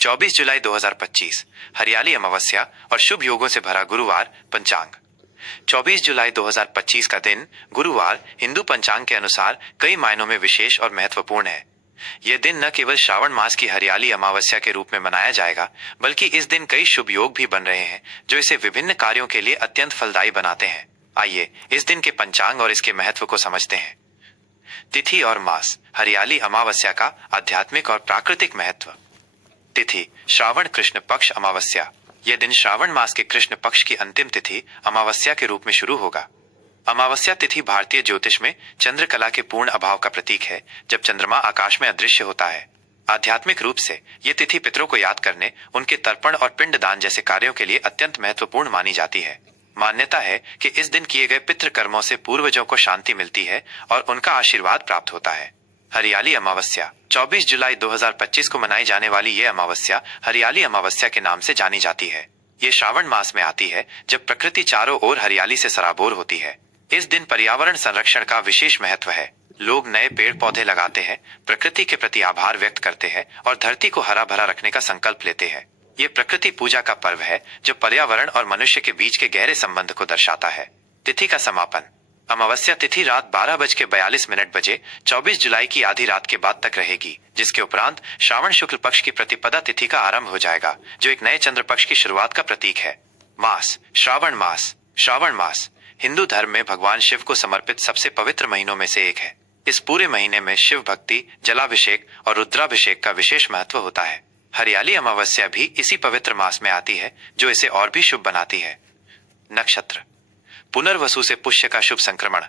24 जुलाई 2025 हरियाली अमावस्या और शुभ योगों से भरा गुरुवार पंचांग। 24 जुलाई 2025 का दिन गुरुवार हिंदू पंचांग के अनुसार कई मायनों में विशेष और महत्वपूर्ण है। यह दिन न केवल श्रावण मास की हरियाली अमावस्या के रूप में मनाया जाएगा, बल्कि इस दिन कई शुभ योग भी बन रहे हैं जो इसे विभिन्न कार्यों के लिए अत्यंत फलदायी बनाते हैं। आइए इस दिन के पंचांग और इसके महत्व को समझते हैं। तिथि और मास। हरियाली अमावस्या का आध्यात्मिक और प्राकृतिक महत्व। तिथि श्रावण कृष्ण पक्ष अमावस्या। यह दिन श्रावण मास के कृष्ण पक्ष की अंतिम तिथि अमावस्या के रूप में शुरू होगा। अमावस्या तिथि भारतीय ज्योतिष में चंद्रकला के पूर्ण अभाव का प्रतीक है, जब चंद्रमा आकाश में अदृश्य होता है। आध्यात्मिक रूप से ये तिथि पितरों को याद करने, उनके तर्पण और पिंडदान जैसे कार्यों के लिए अत्यंत महत्वपूर्ण मानी जाती है। मान्यता है कि इस दिन किए गए पितृ कर्मों से पूर्वजों को शांति मिलती है और उनका आशीर्वाद प्राप्त होता है। हरियाली अमावस्या। 24 जुलाई 2025 को मनाई जाने वाली यह अमावस्या हरियाली अमावस्या के नाम से जानी जाती है। ये श्रावण मास में आती है, जब प्रकृति चारों ओर हरियाली से सराबोर होती है। इस दिन पर्यावरण संरक्षण का विशेष महत्व है। लोग नए पेड़ पौधे लगाते हैं, प्रकृति के प्रति आभार व्यक्त करते हैं और धरती को हरा भरा रखने का संकल्प लेते हैं। ये प्रकृति पूजा का पर्व है जो पर्यावरण और मनुष्य के बीच के गहरे संबंध को दर्शाता है। तिथि का समापन। अमावस्या तिथि रात 12:42 बजे 24 जुलाई की आधी रात के बाद तक रहेगी, जिसके उपरांत श्रावण शुक्ल पक्ष की प्रतिपदा तिथि का आरंभ हो जाएगा, जो एक नए चंद्र पक्ष की शुरुआत का प्रतीक है। मास। श्रावण मास। श्रावण मास हिंदू धर्म में भगवान शिव को समर्पित सबसे पवित्र महीनों में से एक है। इस पूरे महीने में शिव भक्ति, जलाभिषेक और रुद्राभिषेक का विशेष महत्व होता है। हरियाली अमावस्या भी इसी पवित्र मास में आती है, जो इसे और भी शुभ बनाती है। नक्षत्र। पुनर्वसु से पुष्य का शुभ संक्रमण।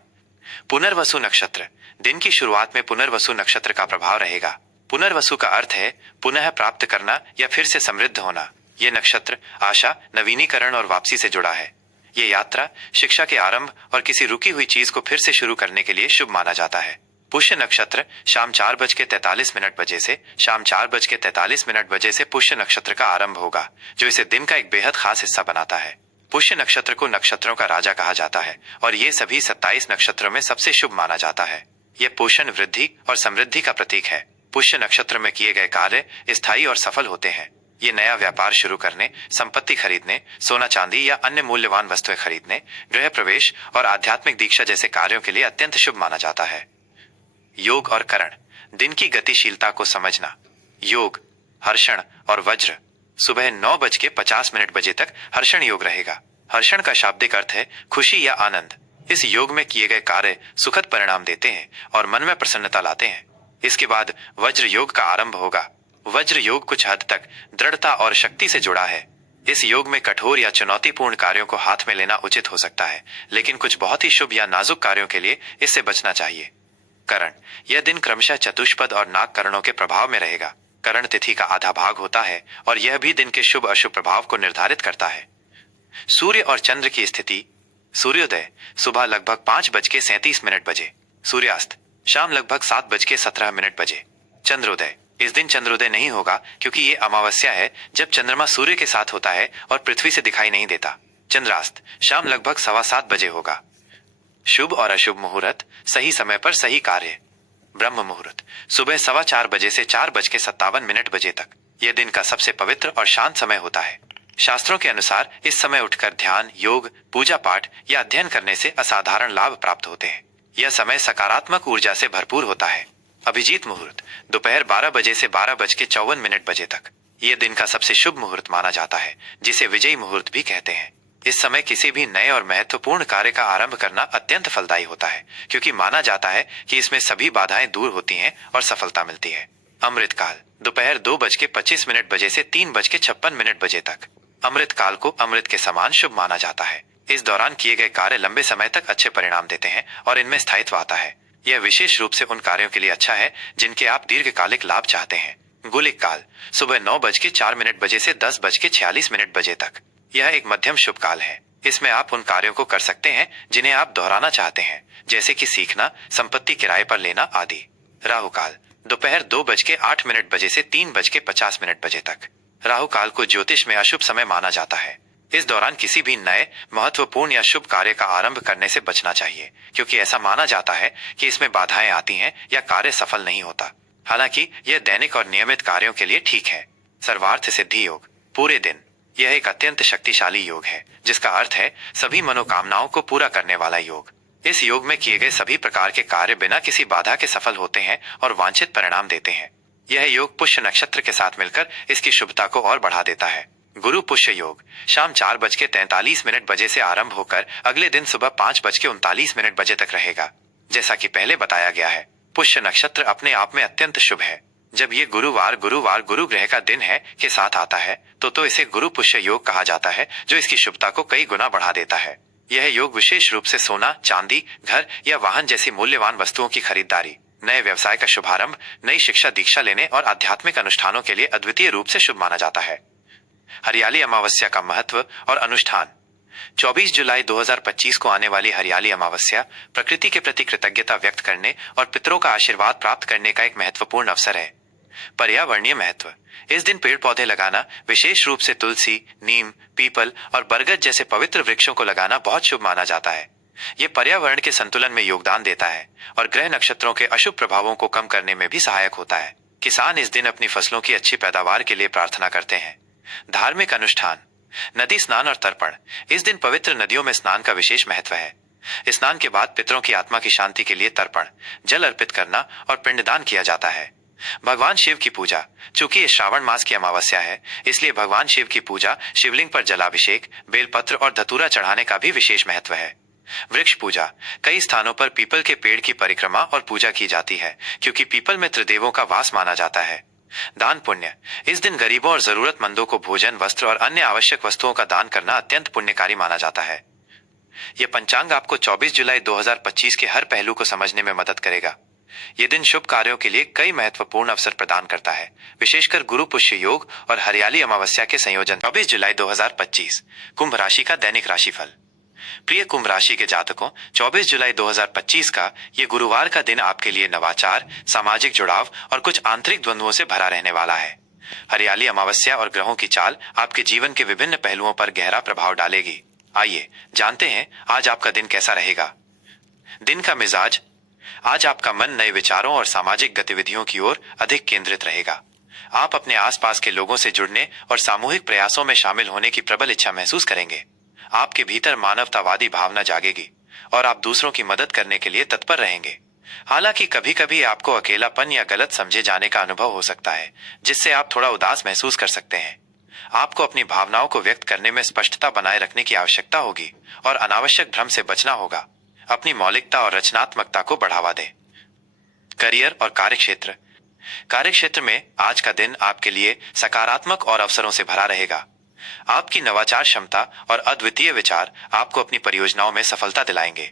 पुनर्वसु नक्षत्र। दिन की शुरुआत में पुनर्वसु नक्षत्र का प्रभाव रहेगा। पुनर्वसु का अर्थ है पुनः प्राप्त करना या फिर से समृद्ध होना। यह नक्षत्र आशा, नवीनीकरण और वापसी से जुड़ा है। ये यात्रा शिक्षा के आरंभ और किसी रुकी हुई चीज को फिर से शुरू करने के लिए शुभ माना जाता है। पुष्य नक्षत्र शाम 4:43 बजे से शाम 4:43 बजे से पुष्य नक्षत्र का आरंभ होगा, जो इसे दिन का एक बेहद खास हिस्सा बनाता है। पुष्य नक्षत्र को नक्षत्रों का राजा कहा जाता है और ये सभी 27 नक्षत्रों में सबसे शुभ माना जाता है। यह पोषण, वृद्धि और समृद्धि का प्रतीक है। पुष्य नक्षत्र में किए गए कार्य स्थायी और सफल होते हैं। ये नया व्यापार शुरू करने, संपत्ति खरीदने, सोना चांदी या अन्य मूल्यवान वस्तुएं खरीदने, गृह प्रवेश और आध्यात्मिक दीक्षा जैसे कार्यों के लिए अत्यंत शुभ माना जाता है। योग और करण। दिन की गतिशीलता को समझना। योग हर्षण और वज्र। सुबह 9:50 बजे तक हर्षण योग रहेगा। हर्षण का शाब्दिक अर्थ है खुशी या आनंद। इस योग में किए गए कार्य सुखद परिणाम देते हैं और मन में प्रसन्नता लाते हैं। इसके बाद वज्र योग का आरंभ होगा। वज्र योग कुछ हद तक दृढ़ता और शक्ति से जुड़ा है। इस योग में कठोर या चुनौतीपूर्ण कार्यों को हाथ में लेना उचित हो सकता है, लेकिन कुछ बहुत ही शुभ या नाजुक कार्यों के लिए इससे बचना चाहिए। करण। यह दिन क्रमशः चतुष्पद और नाग करणों के प्रभाव में रहेगा। करण तिथि का आधा भाग होता है और यह भी दिन के शुभ अशुभ प्रभाव को निर्धारित करता है। सूर्य और चंद्र की स्थिति। सूर्योदय सुबह लगभग 5:37 बजे। सूर्यास्त शाम लगभग 7:17 बजे। चंद्रोदय। इस दिन चंद्रोदय नहीं होगा क्योंकि ये अमावस्या है, जब चंद्रमा सूर्य के साथ होता है और पृथ्वी से दिखाई नहीं देता। चंद्रास्त शाम लगभग 7:15 बजे होगा। शुभ और अशुभ मुहूर्त। सही समय पर सही कार्य। ब्रह्म मुहूर्त सुबह 4:15 बजे से 4:57 बजे तक। यह दिन का सबसे पवित्र और शांत समय होता है। शास्त्रों के अनुसार इस समय उठकर ध्यान, योग, पूजा पाठ या अध्ययन करने से असाधारण लाभ प्राप्त होते हैं। यह समय सकारात्मक ऊर्जा से भरपूर होता है। अभिजीत मुहूर्त दोपहर 12 बजे से 12:54 बजे तक। यह दिन का सबसे शुभ मुहूर्त माना जाता है, जिसे विजयी मुहूर्त भी कहते हैं। इस समय किसी भी नए और महत्वपूर्ण कार्य का आरंभ करना अत्यंत फलदायी होता है, क्योंकि माना जाता है कि इसमें सभी बाधाएं दूर होती हैं और सफलता मिलती है। अमृत काल दोपहर 2:25 बजे से 3:56 बजे तक। अमृत काल को अमृत के समान शुभ माना जाता है। इस दौरान किए गए कार्य लंबे समय तक अच्छे परिणाम देते हैं और इनमें स्थायित्व आता है। यह विशेष रूप से उन कार्यों के लिए अच्छा है जिनके आप दीर्घकालिक लाभ चाहते हैं। गुलिक काल सुबह 9:04 बजे से 10:46 बजे तक। यह एक मध्यम शुभ काल है। इसमें आप उन कार्यों को कर सकते हैं जिन्हें आप दोहराना चाहते हैं, जैसे कि सीखना, संपत्ति किराए पर लेना आदि। राहु काल दोपहर 2:08 बजे से 3:50 बजे तक। राहु काल को ज्योतिष में अशुभ समय माना जाता है। इस दौरान किसी भी नए, महत्वपूर्ण या शुभ कार्य का आरंभ करने से बचना चाहिए, क्योंकि ऐसा माना जाता है कि इसमें बाधाएं आती हैं या कार्य सफल नहीं होता। हालांकि यह दैनिक और नियमित कार्यों के लिए ठीक है। सर्वार्थ सिद्धि योग, पूरे दिन। यह एक अत्यंत शक्तिशाली योग है जिसका अर्थ है सभी मनोकामनाओं को पूरा करने वाला योग। इस योग में किए गए सभी प्रकार के कार्य बिना किसी बाधा के सफल होते हैं और वांछित परिणाम देते हैं। यह योग पुष्य नक्षत्र के साथ मिलकर इसकी शुभता को और बढ़ा देता है। गुरु पुष्य योग शाम 4:43 बजे से आरंभ होकर अगले दिन सुबह 5:39 बजे तक रहेगा। जैसा कि पहले बताया गया है, पुष्य नक्षत्र अपने आप में अत्यंत शुभ है। जब ये गुरुवार गुरु ग्रह का दिन है के साथ आता है तो इसे गुरु पुष्य योग कहा जाता है, जो इसकी शुभता को कई गुना बढ़ा देता है। यह योग विशेष रूप से सोना, चांदी, घर या वाहन जैसी मूल्यवान वस्तुओं की खरीदारी, नए व्यवसाय का शुभारंभ, नई शिक्षा दीक्षा लेने और आध्यात्मिक अनुष्ठानों के लिए अद्वितीय रूप से शुभ माना जाता है। हरियाली अमावस्या का महत्व और अनुष्ठान। 24 जुलाई 2025 को आने वाली हरियाली अमावस्या प्रकृति के प्रति कृतज्ञता व्यक्त करने और पितरों का आशीर्वाद प्राप्त करने का एक महत्वपूर्ण अवसर है। पर्यावरणीय महत्व। इस दिन पेड़ पौधे लगाना, विशेष रूप से तुलसी, नीम, पीपल और बरगद जैसे पवित्र वृक्षों को लगाना बहुत शुभ माना जाता है। ये पर्यावरण के संतुलन में योगदान देता है और ग्रह नक्षत्रों के अशुभ प्रभावों को कम करने में भी सहायक होता है। किसान इस दिन अपनी फसलों की अच्छी पैदावार के लिए प्रार्थना करते हैं। धार्मिक अनुष्ठान। नदी स्नान और तर्पण। इस दिन पवित्र नदियों में स्नान का विशेष महत्व है। स्नान के बाद पितरों की आत्मा की शांति के लिए तर्पण, जल अर्पित करना और पिंडदान किया जाता है। भगवान शिव की पूजा। चूंकि ये श्रावण मास की अमावस्या है, इसलिए भगवान शिव की पूजा, शिवलिंग पर जलाभिषेक, बेलपत्र और धतूरा चढ़ाने का भी विशेष महत्व है। वृक्ष पूजा। कई स्थानों पर पीपल के पेड़ की परिक्रमा और पूजा की जाती है, क्योंकि पीपल में त्रिदेवों का वास माना जाता है। दान पुण्य। इस दिन गरीबों और जरूरतमंदों को भोजन, वस्त्र और अन्य आवश्यक वस्तुओं का दान करना अत्यंत पुण्यकारी माना जाता है। यह पंचांग आपको 24 जुलाई 2025 के हर पहलू को समझने में मदद करेगा। ये दिन शुभ कार्यों के लिए कई महत्वपूर्ण अवसर प्रदान करता है, विशेषकर गुरु पुष्य योग और हरियाली अमावस्या के संयोजन। 24 जुलाई 2025 कुंभ राशि का दैनिक राशिफल। प्रिय कुंभ राशि के जातकों, 24 जुलाई 2025 का ये गुरुवार का दिन आपके लिए नवाचार, सामाजिक जुड़ाव और कुछ आंतरिक द्वंद्वों से भरा रहने वाला है। हरियाली अमावस्या और ग्रहों की चाल आपके जीवन के विभिन्न पहलुओं पर गहरा प्रभाव डालेगी। आइए जानते हैं आज आपका दिन कैसा रहेगा। दिन का मिजाज। आज आपका मन नए विचारों और सामाजिक गतिविधियों की ओर अधिक केंद्रित रहेगा। आप अपने आसपास के लोगों से जुड़ने और सामूहिक प्रयासों में शामिल होने की प्रबल इच्छा महसूस करेंगे। आपके भीतर मानवतावादी भावना जागेगी और आप दूसरों की मदद करने के लिए तत्पर रहेंगे। हालांकि कभी कभी आपको अकेलापन या गलत समझे जाने का अनुभव हो सकता है, जिससे आप थोड़ा उदास महसूस कर सकते हैं। आपको अपनी भावनाओं को व्यक्त करने में स्पष्टता बनाए रखने की आवश्यकता होगी और अनावश्यक भ्रम से बचना होगा। अपनी मौलिकता और रचनात्मकता को बढ़ावा दें। करियर और कार्यक्षेत्र। कार्यक्षेत्र में आज का दिन आपके लिए सकारात्मक और अवसरों से भरा रहेगा। आपकी नवाचार क्षमता और अद्वितीय विचार आपको अपनी परियोजनाओं में सफलता दिलाएंगे।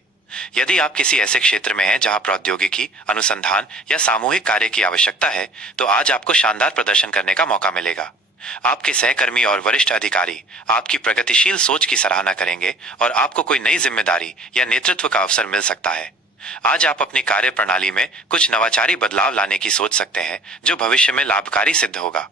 यदि आप किसी ऐसे क्षेत्र में हैं जहां प्रौद्योगिकी, अनुसंधान या सामूहिक कार्य की आवश्यकता है, तो आज आपको शानदार प्रदर्शन करने का मौका मिलेगा। आपके सहकर्मी और वरिष्ठ अधिकारी आपकी प्रगतिशील सोच की सराहना करेंगे और आपको कोई नई जिम्मेदारी या नेतृत्व का अवसर मिल सकता है। आज आप अपनी कार्य प्रणाली में कुछ नवाचारी बदलाव लाने की सोच सकते हैं, जो भविष्य में लाभकारी सिद्ध होगा।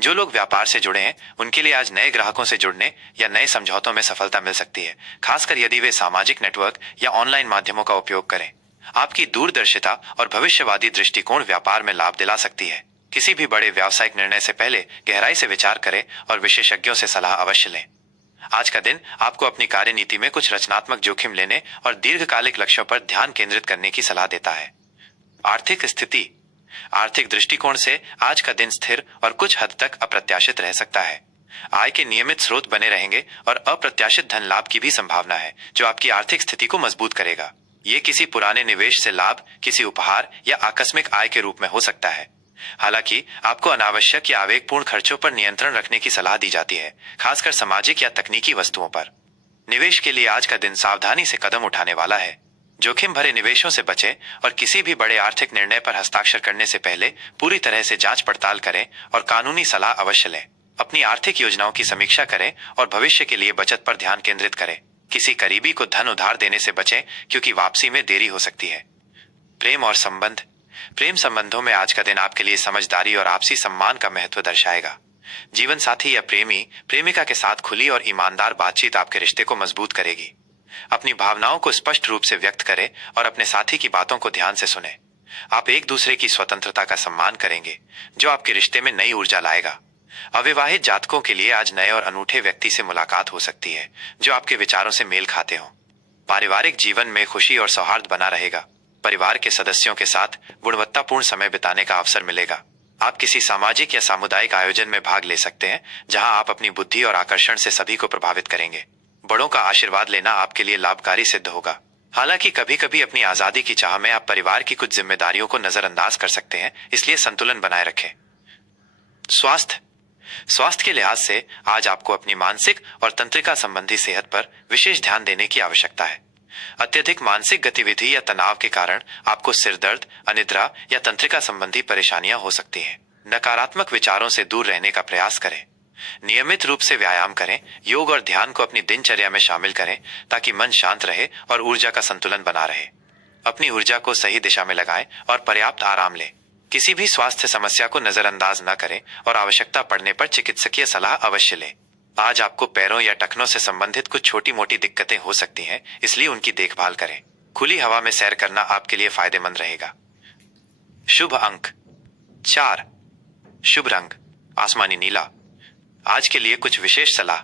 जो लोग व्यापार से जुड़े हैं, उनके लिए आज नए ग्राहकों से जुड़ने या नए समझौतों में सफलता मिल सकती है, खासकर यदि वे सामाजिक नेटवर्क या ऑनलाइन माध्यमों का उपयोग करें। आपकी दूरदर्शिता और भविष्यवादी दृष्टिकोण व्यापार में लाभ दिला सकती है। किसी भी बड़े व्यावसायिक निर्णय से पहले गहराई से विचार करें और विशेषज्ञों से सलाह अवश्य लें। आज का दिन आपको अपनी कार्यनीति में कुछ रचनात्मक जोखिम लेने और दीर्घकालिक लक्ष्यों पर ध्यान केंद्रित करने की सलाह देता है। आर्थिक स्थिति। आर्थिक दृष्टिकोण से आज का दिन स्थिर और कुछ हद तक अप्रत्याशित रह सकता है। आय के नियमित स्रोत बने रहेंगे और अप्रत्याशित धन लाभ की भी संभावना है, जो आपकी आर्थिक स्थिति को मजबूत करेगा। ये किसी पुराने निवेश से लाभ, किसी उपहार या आकस्मिक आय के रूप में हो सकता है। हालांकि आपको अनावश्यक या आवेगपूर्ण खर्चों पर नियंत्रण रखने की सलाह दी जाती है, खासकर सामाजिक या तकनीकी वस्तुओं पर। निवेश के लिए आज का दिन सावधानी से कदम उठाने वाला है। जोखिम भरे निवेशों से बचें और किसी भी बड़े आर्थिक निर्णय पर हस्ताक्षर करने से पहले पूरी तरह से जांच पड़ताल करें और कानूनी सलाह अवश्य लें। अपनी आर्थिक योजनाओं की समीक्षा करें और भविष्य के लिए बचत पर ध्यान केंद्रित करें। किसी करीबी को धन उधार देने से बचें, क्योंकि वापसी में देरी हो सकती है। प्रेम और संबंध। प्रेम संबंधों में आज का दिन आपके लिए समझदारी और आपसी सम्मान का महत्व दर्शाएगा। जीवन साथी या प्रेमी प्रेमिका के साथ खुली और ईमानदार बातचीत आपके रिश्ते को मजबूत करेगी। अपनी भावनाओं को स्पष्ट रूप से व्यक्त करें और अपने साथी की बातों को ध्यान से सुनें। आप एक दूसरे की स्वतंत्रता का सम्मान करेंगे, जो आपके रिश्ते में नई ऊर्जा लाएगा। अविवाहित जातकों के लिए आज नए और अनूठे व्यक्ति से मुलाकात हो सकती है जो आपके विचारों से मेल खाते हो। पारिवारिक जीवन में खुशी और सौहार्द बना रहेगा। परिवार के सदस्यों के साथ गुणवत्तापूर्ण समय बिताने का अवसर मिलेगा। आप किसी सामाजिक या सामुदायिक आयोजन में भाग ले सकते हैं जहां आप अपनी बुद्धि और आकर्षण से सभी को प्रभावित करेंगे। बड़ों का आशीर्वाद लेना आपके लिए लाभकारी सिद्ध होगा। हालांकि कभी कभी अपनी आजादी की चाह में आप परिवार की कुछ जिम्मेदारियों को नजरअंदाज कर सकते हैं, इसलिए संतुलन बनाए रखें। स्वास्थ्य स्वास्थ्य के लिहाज से आज आपको अपनी मानसिक और तंत्रिका संबंधी सेहत पर विशेष ध्यान देने की आवश्यकता है। अत्यधिक मानसिक गतिविधि या तनाव के कारण आपको सिर दर्द, अनिद्रा या तंत्रिका संबंधी परेशानियां हो सकती हैं। नकारात्मक विचारों से दूर रहने का प्रयास करें। नियमित रूप से व्यायाम करें, योग और ध्यान को अपनी दिनचर्या में शामिल करें ताकि मन शांत रहे और ऊर्जा का संतुलन बना रहे। अपनी ऊर्जा को सही दिशा में लगाएं और पर्याप्त आराम लें। किसी भी स्वास्थ्य समस्या को नजरअंदाज न करें और आवश्यकता पड़ने पर चिकित्सकीय सलाह अवश्य लें। आज आपको पैरों या टखनों से संबंधित कुछ छोटी मोटी दिक्कतें हो सकती हैं, इसलिए उनकी देखभाल करें। खुली हवा में सैर करना आपके लिए फायदेमंद रहेगा। शुभ अंक 4। शुभ रंग आसमानी नीला। आज के लिए कुछ विशेष सलाह।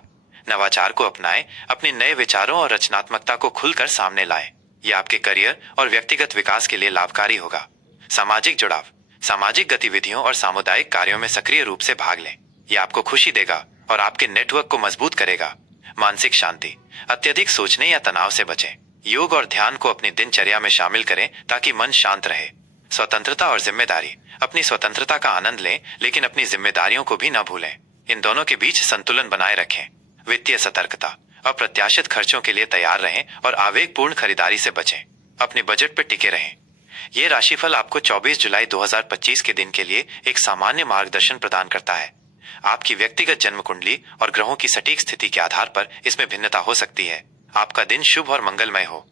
नवाचार को अपनाएं, अपने नए विचारों और रचनात्मकता को खुलकर सामने लाएं। यह आपके करियर और व्यक्तिगत विकास के लिए लाभकारी होगा। सामाजिक जुड़ाव, सामाजिक गतिविधियों और सामुदायिक कार्यों में सक्रिय रूप से भाग लें। यह आपको खुशी देगा और आपके नेटवर्क को मजबूत करेगा। मानसिक शांति, अत्यधिक सोचने या तनाव से बचें। योग और ध्यान को अपनी दिनचर्या में शामिल करें ताकि मन शांत रहे। स्वतंत्रता और जिम्मेदारी, अपनी स्वतंत्रता का आनंद लें लेकिन अपनी जिम्मेदारियों को भी न भूलें। इन दोनों के बीच संतुलन बनाए रखें। वित्तीय सतर्कता, अप्रत्याशित खर्चों के लिए तैयार रहें और आवेगपूर्ण खरीदारी से बचें। अपने बजट पर टिके रहें। यह राशिफल आपको 24 जुलाई 2025 के दिन के लिए एक सामान्य मार्गदर्शन प्रदान करता है। आपकी व्यक्तिगत जन्म कुंडली और ग्रहों की सटीक स्थिति के आधार पर इसमें भिन्नता हो सकती है। आपका दिन शुभ और मंगलमय हो।